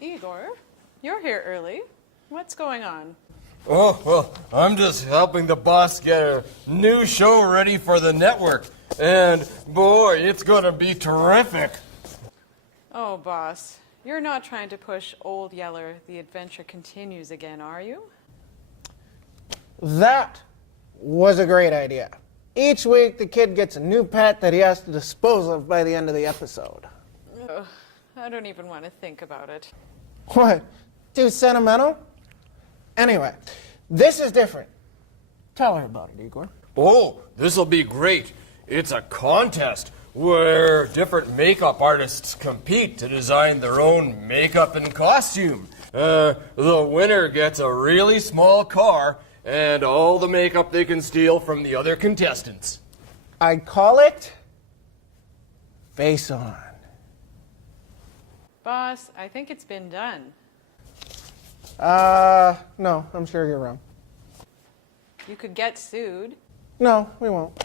Igor, you're here early. What's going on? Oh, well, I'm just helping the boss get a new show ready for the network. And boy, it's gonna be terrific. Oh, boss, you're not trying to push Old Yeller, The Adventure Continues again, are you? That was a great idea. Each week, the kid gets a new pet that he has to dispose of by the end of the episode. Ugh, I don't even want to think about it. What? Too sentimental? Anyway, this is different. Tell her about it, Igor. Oh, this'll be great. It's a contest where different makeup artists compete to design their own makeup and costume. The winner gets a really small car and all the makeup they can steal from the other contestants. I call it Face On. Boss, I think it's been done. No, I'm sure you're wrong. You could get sued. No, we won't.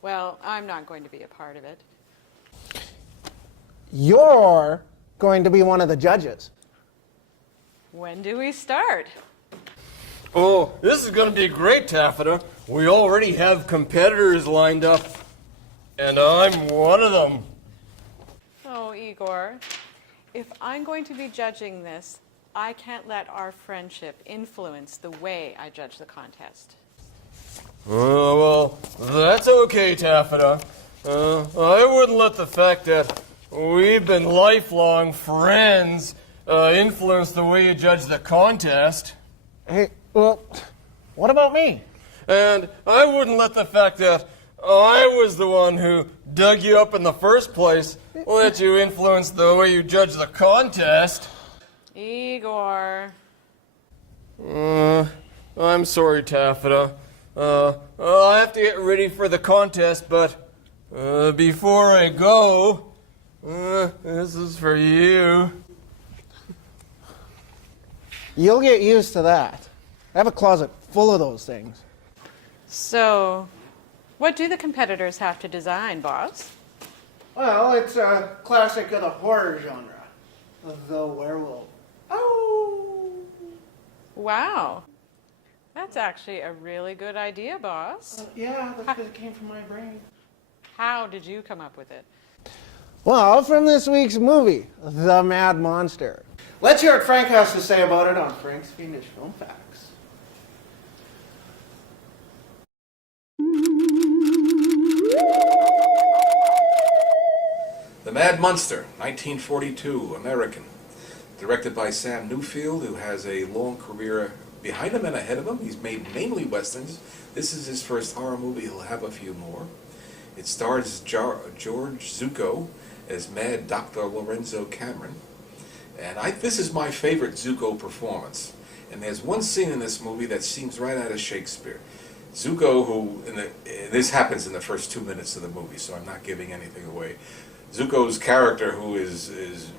Well, I'm not going to be a part of it. You're going to be one of the judges. When do we start? Oh, this is going to be great, Taffeta. We already have competitors lined up, and I'm one of them. Oh, Igor, if I'm going to be judging this, I can't let our friendship influence the way I judge the contest. Well, that's okay, Taffeta. I wouldn't let the fact that we've been lifelong friends influence the way you judge the contest. Hey, well, what about me? And I wouldn't let the fact that I was the one who dug you up in the first place let you influence the way you judge the contest. Igor. I'm sorry, Taffeta. I have to get ready for the contest, but before I go, this is for you. You'll get used to that. I have a closet full of those things. So, what do the competitors have to design, boss? Well, it's a classic of the horror genre. The werewolf. Oh! Wow. That's actually a really good idea, boss. Yeah, that's because it came from my brain. How did you come up with it? Well, from this week's movie, The Mad Monster. Let's hear what Frank has to say about it on Frank's Fiendish Film Facts. The Mad Monster, 1942, American. Directed by Sam Newfield, who has a long career behind him and ahead of him. He's made mainly westerns. This is his first horror movie. He'll have a few more. It stars George Zucco as Mad Dr. Lorenzo Cameron. And this is my favorite Zucco performance. And there's one scene in this movie that seems right out of Shakespeare. Zucco, who, this happens in the first 2 minutes of the movie, so I'm not giving anything away. Zucco's character, who is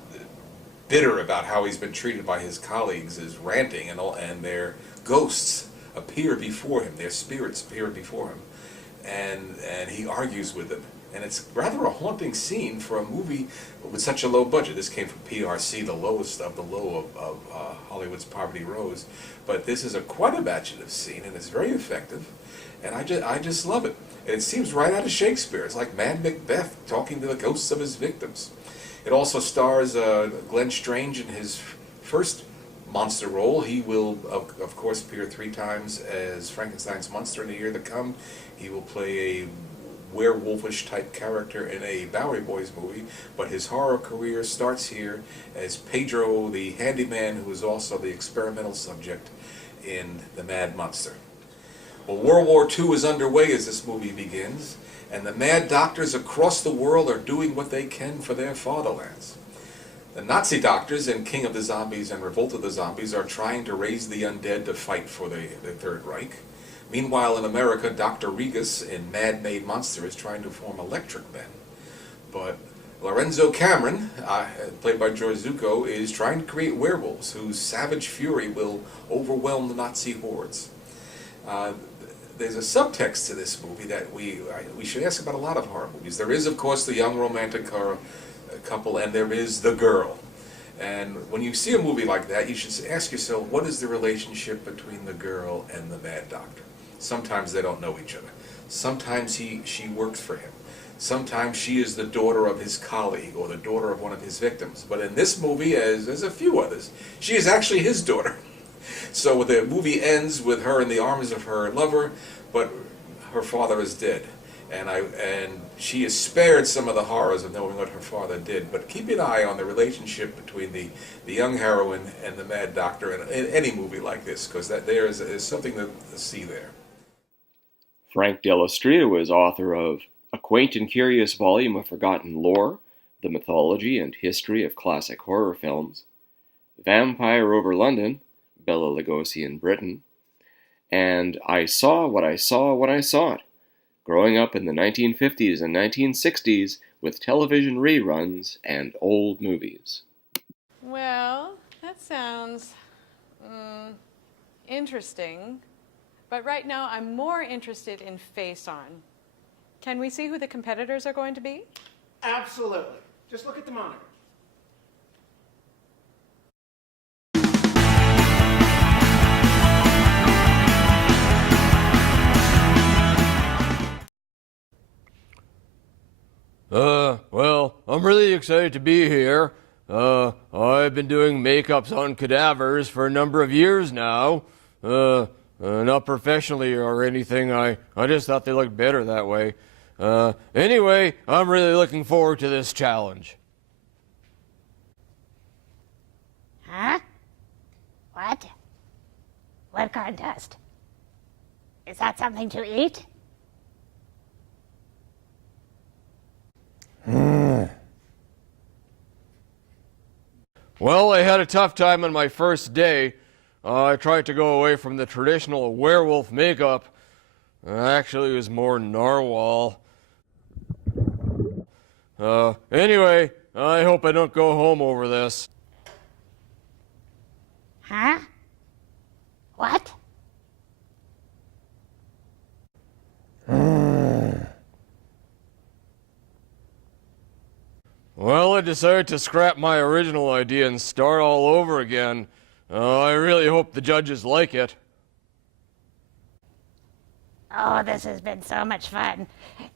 bitter about how he's been treated by his colleagues, is ranting, and their ghosts appear before him, their spirits appear before him, and he argues with them. And it's rather a haunting scene for a movie with such a low budget. This came from PRC, the lowest of the low of Hollywood's Poverty Rose. But this is quite imaginative scene, and it's very effective. And I just love it. And it seems right out of Shakespeare. It's like Mad Macbeth talking to the ghosts of his victims. It also stars Glenn Strange in his first monster role. He will, of course, appear 3 times as Frankenstein's monster in the year to come. He will play a werewolfish type character in a Bowery Boys movie, but his horror career starts here as Pedro the handyman, who is also the experimental subject in The Mad Monster. Well, World War II is underway as this movie begins, and the mad doctors across the world are doing what they can for their fatherlands. The Nazi doctors in King of the Zombies and Revolt of the Zombies are trying to raise the undead to fight for the Third Reich. Meanwhile, in America, Dr. Regas in Mad Made Monster is trying to form Electric Men. But Lorenzo Cameron, played by George Zucco, is trying to create werewolves whose savage fury will overwhelm the Nazi hordes. There's a subtext to this movie that we should ask about a lot of horror movies. There is, of course, the young romantic couple, and there is the girl. And when you see a movie like that, you should ask yourself, what is the relationship between the girl and the Mad Doctor? Sometimes they don't know each other. Sometimes she works for him. Sometimes she is the daughter of his colleague or the daughter of one of his victims. But in this movie, as a few others, she is actually his daughter. So the movie ends with her in the arms of her lover, but her father is dead. And she is spared some of the horrors of knowing what her father did. But keep an eye on the relationship between the young heroine and the Mad Doctor in any movie like this, because there is something to see there. Frank Delastria was author of A Quaint and Curious Volume of Forgotten Lore, the Mythology and History of Classic Horror Films, Vampire Over London, Bela Lugosi in Britain, and I Saw What I Saw When I Saw It, growing up in the 1950s and 1960s with television reruns and old movies. Well, that sounds interesting. But right now, I'm more interested in Face On. Can we see who the competitors are going to be? Absolutely. Just look at the monitor. Well, I'm really excited to be here. I've been doing makeups on cadavers for a number of years now. Not professionally or anything. I just thought they looked better that way. Anyway, I'm really looking forward to this challenge. Huh? What? What contest? Is that something to eat? Well, I had a tough time on my first day. I tried to go away from the traditional werewolf makeup. Actually, it was more narwhal. Anyway, I hope I don't go home over this. Huh? What? Well, I decided to scrap my original idea and start all over again. I really hope the judges like it. Oh, this has been so much fun.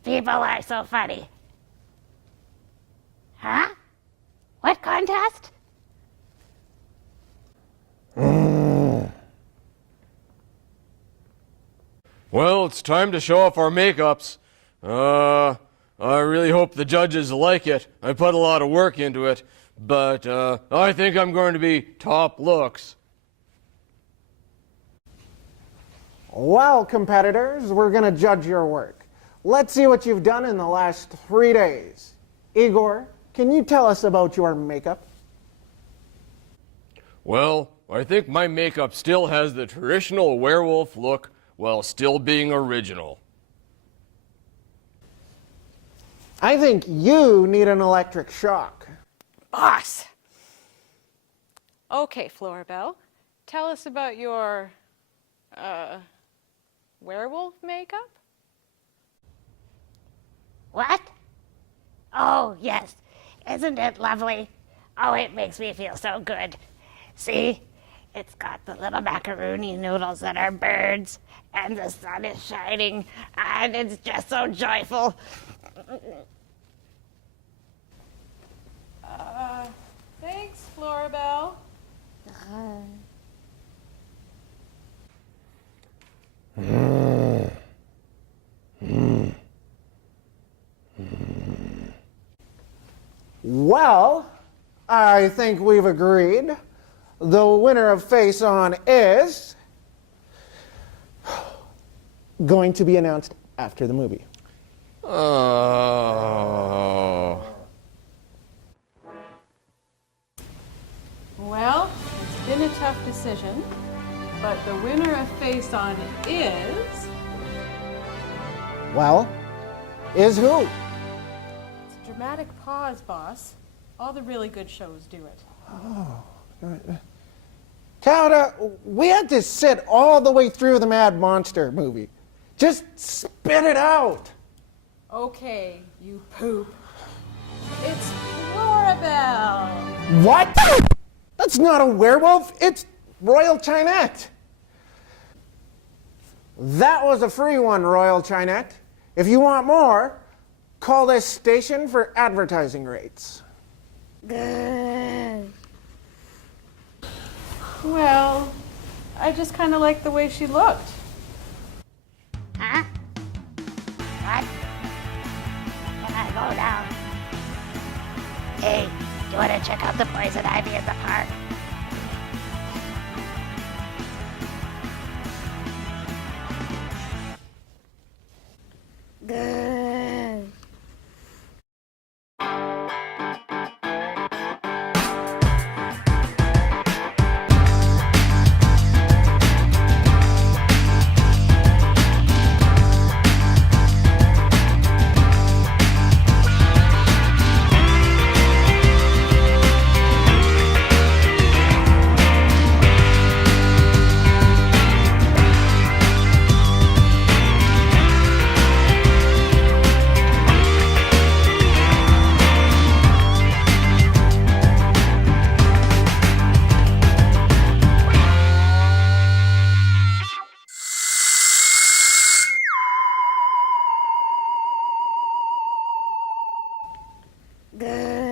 People are so funny. Huh? What contest? Well, it's time to show off our makeups. I really hope the judges like it. I put a lot of work into it, but I think I'm going to be top looks. Well, competitors, we're going to judge your work. Let's see what you've done in the last 3 days. Igor, can you tell us about your makeup? Well, I think my makeup still has the traditional werewolf look while still being original. I think you need an electric shock. Boss! Okay, Florabelle, tell us about your, werewolf makeup? What? Oh, yes. Isn't it lovely? Oh, it makes me feel so good. See? It's got the little macaroni noodles that are birds, and the sun is shining, and it's just so joyful. Thanks, Florabelle. Well, I think we've agreed. The winner of Face On is going to be announced after the movie. Oh. Well, it's been a tough decision, but the winner of Face On is... Well, is who? It's a dramatic pause, boss. All the really good shows do it. Tauda, we had to sit all the way through the Mad Monster movie. Just spit it out. Okay, you poop. It's Florabelle. What? That's not a werewolf, it's Royal Chinette. That was a free one, Royal Chinette. If you want more, call this station for advertising rates. Good. Well, I just kind of liked the way she looked. Huh? What? Can I go down? Hey, do you want to check out the poison ivy in the park? Good. Good.